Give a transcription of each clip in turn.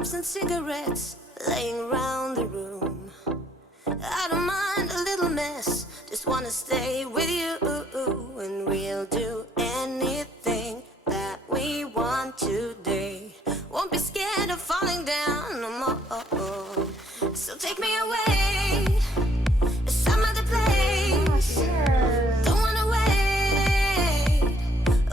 cups and cigarettes laying around the room. I don't mind a little mess, just wanna stay with you, and we'll do anything that we want today. Won't be scared of falling down no more. So take me away, some other place. Don't wanna wait.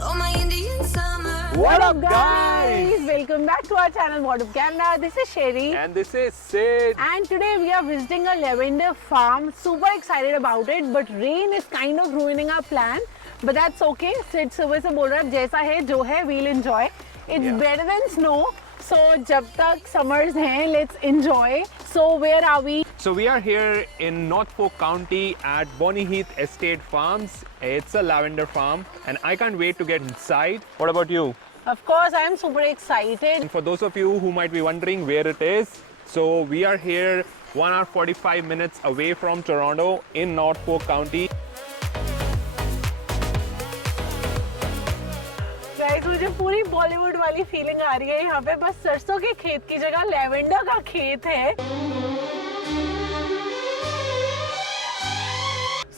Oh, my Indian summer. What up, guys? Welcome back to our channel, What Up Canada. This is Sherry. And this is Sid. And today we are visiting a lavender farm. Super excited about it, but rain is kind of ruining our plan. But that's okay. Sid सुबह से बोल रहा है जैसा है जो है we'll enjoy. It's better than snow. So जब तक summers हैं, let's enjoy. So where are we? So we are here in Norfolk County at Bonnie Heath Estate Farms. It's a lavender farm and I can't wait to get inside. What about you? Of course, I am super excited. And for those of you who might be wondering where it is, so we are here 1 hour 45 minutes away from Toronto in Norfolk County. Guys मुझे पूरी बॉलीवुड वाली feeling आ रही है यहाँ पे बस सरसों के खेत की जगह लैवेंडर का खेत है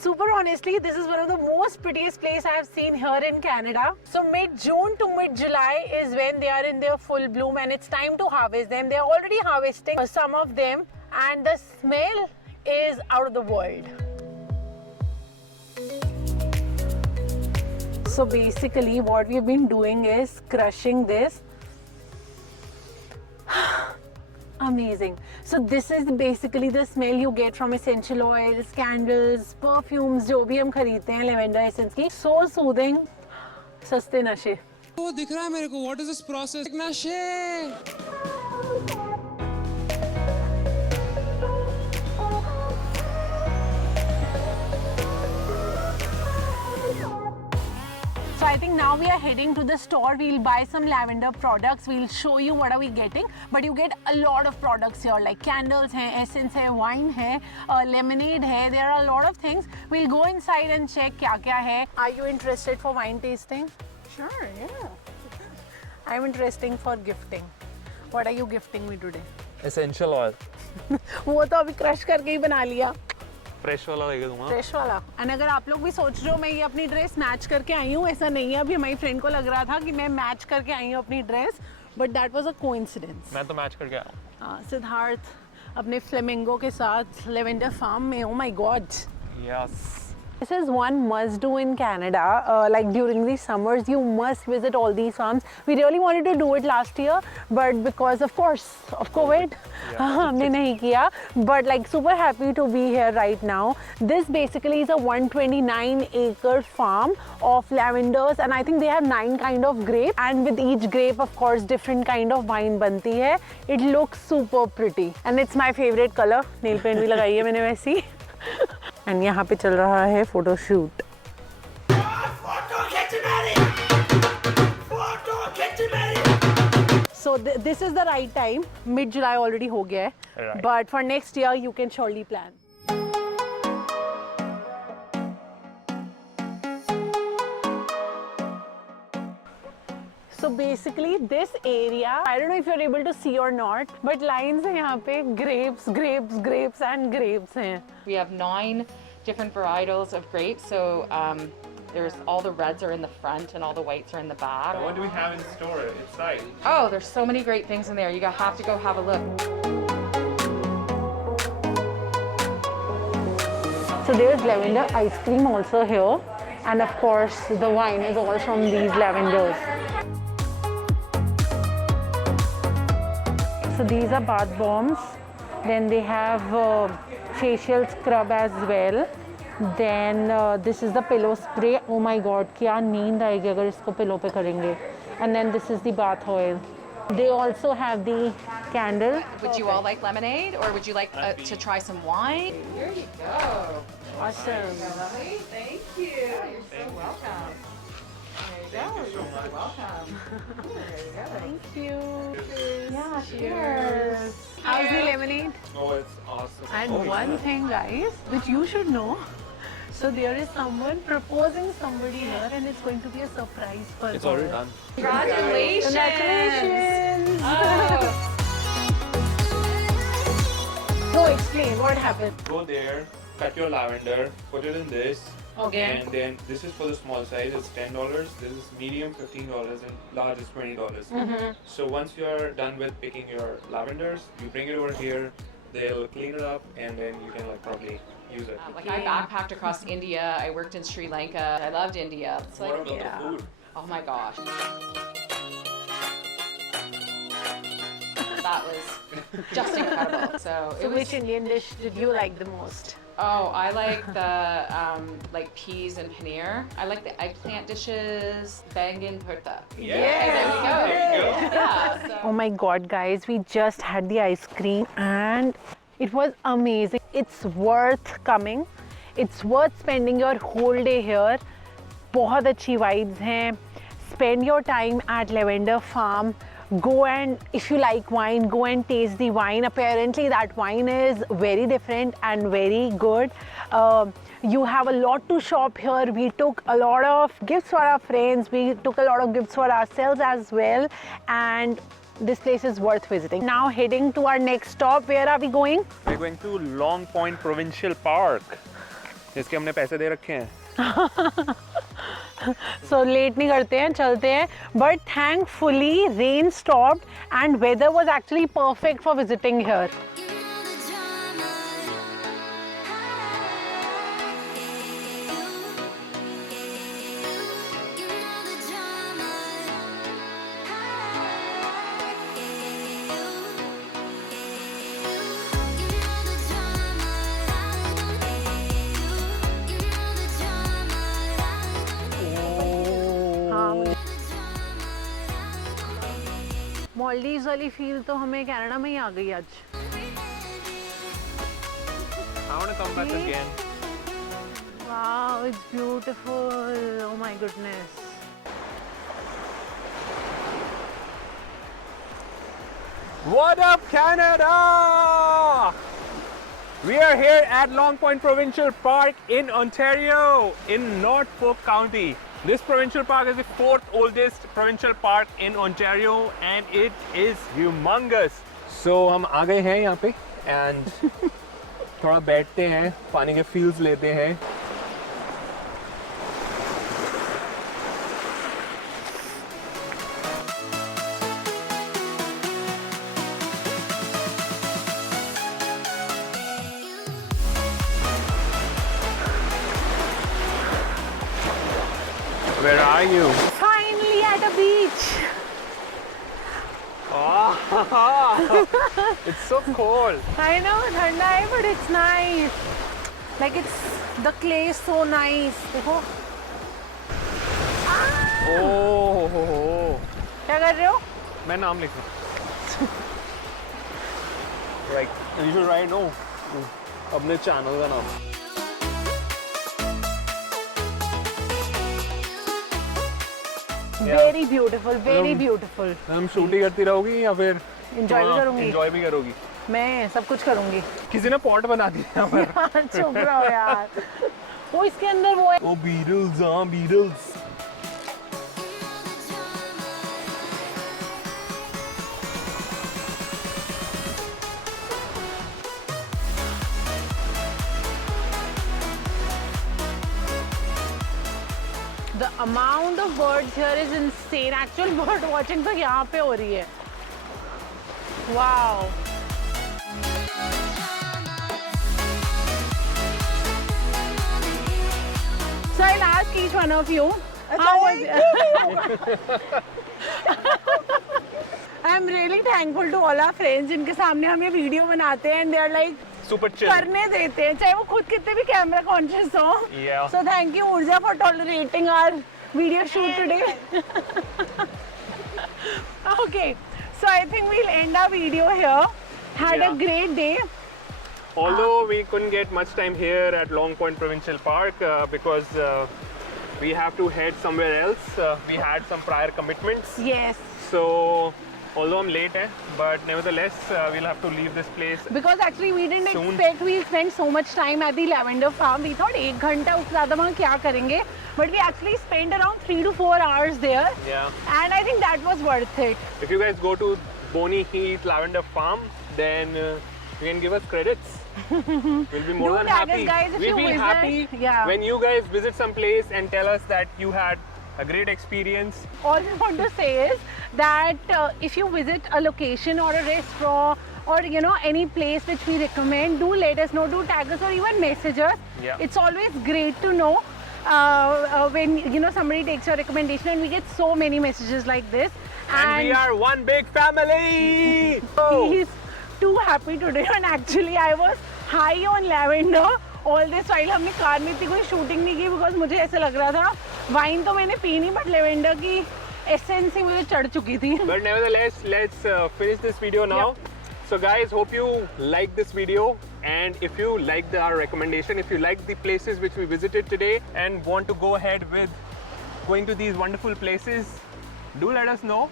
Super honestly, this is one of the most prettiest place I have seen here in Canada. So mid-June to mid-July is when they are in their full bloom and it's time to harvest them. They are already harvesting some of them and the smell is out of the world. So basically what we've been doing is crushing this. Amazing. So this is basically the smell you get from essential oils, candles, perfumes जो भी हम खरीदते हैं lavender essence की. So soothing. सस्ते नशे. वो दिख रहा है मेरे को. What is this process? नशे. So I think now we are heading to the store. We'll buy some lavender products. We'll show you what are we getting. But you get a lot of products here like candles hai, essence hai, wine hai, lemonade hai. There are a lot of things. We'll go inside and check kya hai. Are you interested for wine tasting? Sure, yeah. I'm interested for gifting. What are you gifting me today? Essential oil. वो तो अभी crush करके ही बना लिया. Fresh वाला लेके दूंगा. Fresh वाला. एंड अगर आप लोग भी सोच रहे हो मैं ये अपनी ड्रेस मैच करके आई हूँ ऐसा नहीं है अभी हमारी फ्रेंड को लग रहा था कि मैं मैच करके आई हूँ अपनी dress but that was a coincidence. मैं तो मैच करके आया हूँ. सिद्धार्थ अपने फ्लेमिंगो के साथ लेवेंडर फार्म में. Oh my God. Yes. This is one must do in Canada. Like during the summers, you must visit all these farms. We really wanted to do it last year, but because of course of COVID, हमने नहीं किया. But like super happy to be here right now. This basically is a 129-acre farm of lavenders, and I think they have 9 kind of grapes. And with each grape, of course, different kind of wine बनती है. It looks super pretty, and it's my favorite color. Nail paint भी लगाई है मैंने वैसी. And यहाँ पे चल रहा है photo shoot. So this is the right time. Mid July already हो गया है. Right. But for next year you can surely plan. So basically this area, I don't know if you're able to see or not, but lines हैं यहाँ पे grapes, grapes, grapes and grapes हैं. We have 9 different varietals of grapes. So there's all the reds are in the front and all the whites are in the back. What do we have in store inside? Oh, there's so many great things in there. You have to go have a look. So there's lavender ice cream also here, and of course the wine is all from these lavenders. So these are bath bombs. Then they have facial scrub as well. Then this is the pillow spray. Oh my god, क्या नींद आएगी अगर इसको pillow पे करेंगे. And then this is the bath oil. They also have the candle. Would you all like lemonade or would you like to try some wine? Here you go. Awesome. Lovely. Thank you. You're so welcome. There you go. You're so welcome. There you go. Thank you. Yeah, cheers. How's the lemonade? Oh, it's awesome. And one thing, guys, which you should know. So there is someone proposing somebody here, and it's going to be a surprise for her. It's already done. Congratulations. Congratulations. Oh. So explain what happened. Go there, cut your lavender, put it in this. Okay. And then this is for the small size, it's $10. This is medium, $15, and large is $20. So once you are done with picking your lavenders, you bring it over here. They'll clean it up, and then you can like probably use it. Like I backpacked across India. I worked in Sri Lanka. I loved India. It's What like, about yeah. the food? oh my gosh. That was just incredible. So it So was. which Indian dish did you like the most? Oh, I like the like peas and paneer. I like the eggplant dishes. Bangan bharta. Yeah. There we go. There you go. Yeah. So. Oh my god, guys, we just had the ice cream and it was amazing. It's worth coming. It's worth spending your whole day here. बहुत अच्छी vibes हैं. Spend your time at Lavender Farm. Go and, if you like wine, go and taste the wine. Apparently that wine is very different and very good. You have a lot to shop here. We took a lot of gifts for our friends. We took a lot of gifts for ourselves as well. And this place is worth visiting. Now heading to our next stop. Where are we going? We're going to Long Point Provincial Park. जिसके हमने पैसे दे रखे हैं. So late नहीं करते हैं, चलते हैं. But thankfully rain stopped and weather was actually perfect for visiting here. You know the drama. You know the drama. You know the drama. You know the drama. हाँ, Maldives वाली feel तो हमें Canada में ही आ गई आज. I want to come back See? again. Wow, it's beautiful. Oh my goodness. What up, Canada? We are here at Long Point Provincial Park in Ontario, in Norfolk County. This provincial park is the 4th oldest provincial park in Ontario and it is humongous. So हम आ गए हैं यहाँ पे and थोड़ा बैठते हैं, पानी के feels लेते हैं. Where are you? Finally at a beach. It's so cold. I know, ठंडा है, but it's nice. Like it's, the clay is so nice. देखो. Oh, क्या कर रहे हो? मैं नाम लिख रहा हूँ. Like, you should write no. अपने चैनल का नाम. Very beautiful, very beautiful. हम शूट ही करती रहोगी या फिर Enjoy भी करूँगी. एंजॉय भी करोगी? मैं सब कुछ करूँगी. किसी ने पॉट बना दिया पर. चुप रहो यार. वो इसके अंदर वो है. ओ बीटल्स, हाँ Beatles. The amount of birds here is insane. Actual bird watching तो यहाँ पे हो रही है. Wow. So I'll ask each one of you. How was I'm really thankful to all our friends जिनके सामने हम ये वीडियो बनाते हैं and they are like super chill. करने देते हैं चाहे वो खुद कितने भी कैमरा कॉन्शियस हो. Yeah. So thank you Urja for tolerating our video shoot today. Okay, so I think we'll end our video here. Had Yeah. a great day. Although we couldn't get much time here at Long Point Provincial Park because we have to head somewhere else. We had some prior commitments. Yes. So, although I'm late, but nevertheless, we'll have to leave this place. Because actually we didn't Soon. expect we'll spend so much time at the lavender farm. We thought 1 घंटा उससे ज़्यादा वहाँ क्या करेंगे? But we actually spent around 3 to 4 hours there. Yeah. And I think that was worth it. If you guys go to Bonny Heath Lavender Farm, then You can give us credits. We'll be more Do than tag us, happy. guys, if we'll you be visit. happy Yeah. when you guys visit some place and tell us that you had a great experience. All I want to say is that if you visit a location or a restaurant or you know any place which we recommend, do let us know, do tag us or even message us. Yeah. It's always great to know when you know somebody takes your recommendation, and we get so many messages like this. And we are one big family. Oh. He's too happy today, and actually I was high on lavender all this while. हमने car में इतनी कोई shooting नहीं की because मुझे ऐसे लग रहा था वाइन तो मैंने पी नहीं, but lavender की एसेंस ही मुझे चढ़ चुकी थी. But nevertheless, let's finish this video now. So guys, hope you like this video, and if you liked our recommendation, if you liked the places which we visited today and want to go ahead with going to these wonderful places, do let us know,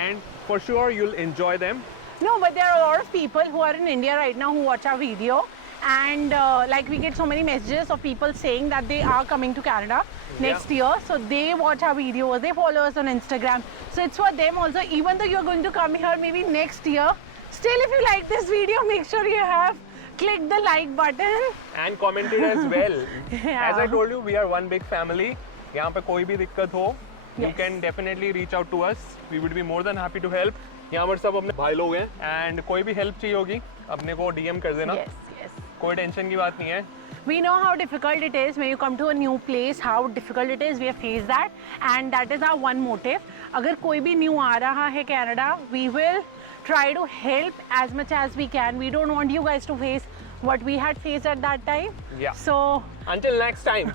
and for sure you'll enjoy them. No, but there are a lot of people who are in India right now who watch our video, and like we get so many messages of people saying that they are coming to Canada next year, so they watch our videos, they follow us on Instagram, so it's for them also. Even though you're going to come here maybe next year, still if you like this video, make sure you have clicked the like button And commented as well. Yeah. As I told you, we are one big family. यहाँ पे कोई भी दिक्कत हो, you Yes. can definitely reach out to us. We would be more than happy to help. यहाँ पर सब अपने भाई लोग हैं, and कोई भी help चाहिए होगी, अपने को DM कर देना. yes. कोई टेंशन की बात नहीं है. We know how difficult it is when you come to a new place, how difficult it is. We have faced that, and that is our one motive. अगर कोई भी new आ रहा है Canada, we will try to help as much as we can. We don't want you guys to face what we had faced at that time. Yeah. So, Until next time,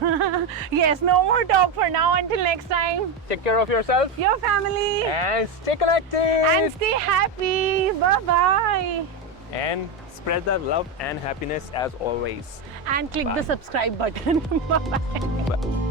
yes, no more talk for now. Until next time, take care of yourself your family, and stay connected. and stay happy. Bye-bye. And spread the love and happiness as always. And click Bye. the subscribe button. Bye-bye. Bye.